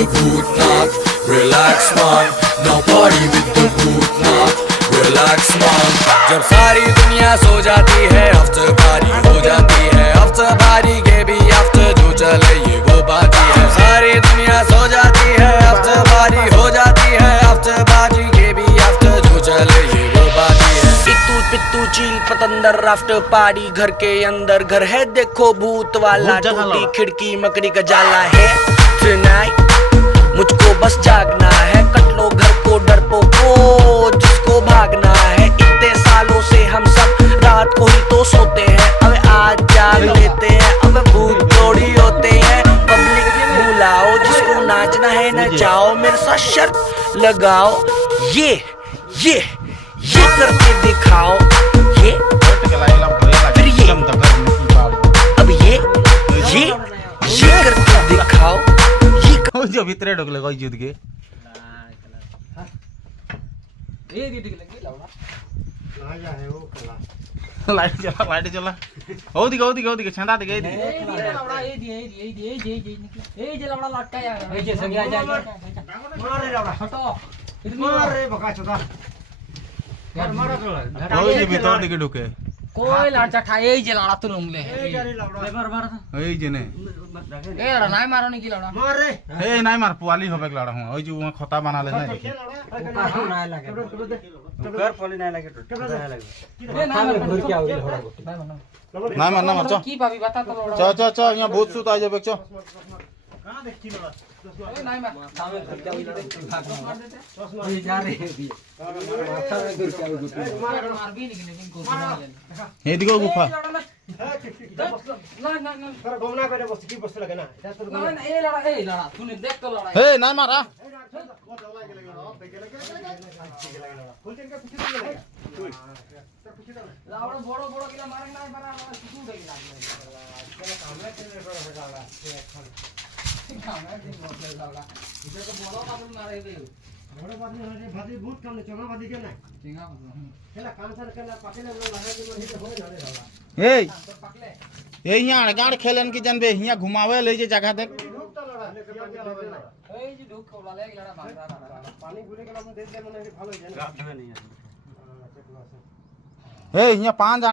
the Bhutnath. Relax man, now party with the Bhutnath. Relax man. जब सारी दुनिया सो जाती है आफ्टर पार्टी हो जाती है, आफ्टर पार्टी के भी आफ्टर जो चले ये वो पार्टी है। सारी दुनिया सो जाती है आफ्टर पार्टी हो जाती है, आफ्टर पार्टी के भी आफ्टर जो चले ये वो पार्टी है। पित्तू पित्तू चील पतंदर आफ्टर पार्टी, घर के अंदर घर है देखो भूत वाला, टूटी खिड़की मकड़ी का जाला है। Tonight मुझको बस जागना है, कट लो घर को डरपोको जिसको भागना है। इतने सालों से हम सब रात को ही तो सोते हैं, अब आज जाग लेते हैं, अब भूत थोड़ी होते हैं। पब्लिक बुलाओ जिसको नाचना है नचाओ, मेरे साथ शर्त लगाओ, ये करके दिखाओ, ये फिर ये, अब ये करके दिखाओ, जो भीतरे ढुकले कोई जुद के लाइट चला ओदी छंदा दे गई भीतर दिखे ढुके कोई लाचा खा ए जे लाड़ा तुलुम ले ए जेने ए लाड़ा नाय मारो नी की लाड़ा मार रे ए नाय मार पुआली होबे लाड़ा हूं ओइ जो वहां खता बना ले ना नाय लागे कर पली नाय लागे टूट नाय लागे ए नाय घर के आउली होड़ा गोटी नाय मार ना मार की पाबी बता तो लोड़ा च यहां भूत सूत आ जाबे च कहां देखी लोड़ा ए नाय मार सामे घर के आउली भाग ए जा रे दी माथा में घर के आउली गोटी मार भी लेकिन को सुना ले ए दिगो गुफा ना कर घूमना करे बस की बस लगे ना ना ए लाड़ा तूने देख तो लाड़ा ए नाय मारा लाड़ा बड़ो बड़ो किला मारे नाय मारा तू दे लाड़ा इधर तो बड़ो बाबू मारे दे बड़ो बादी हरे भादी भूत कामने चंगा भादी के ना चिंगा केला कांसर केला पकले लगा के मोहि होय ना रे वाला ए ए यहां गाड़ खेलन की जनबे यहां घुमावे ले जे जगह देख ढूक तो लड़ा ए जी ढूक कोला ले लड़ा मारा पानी गुले के ना दे दे मने भालो है ना ए यहां 5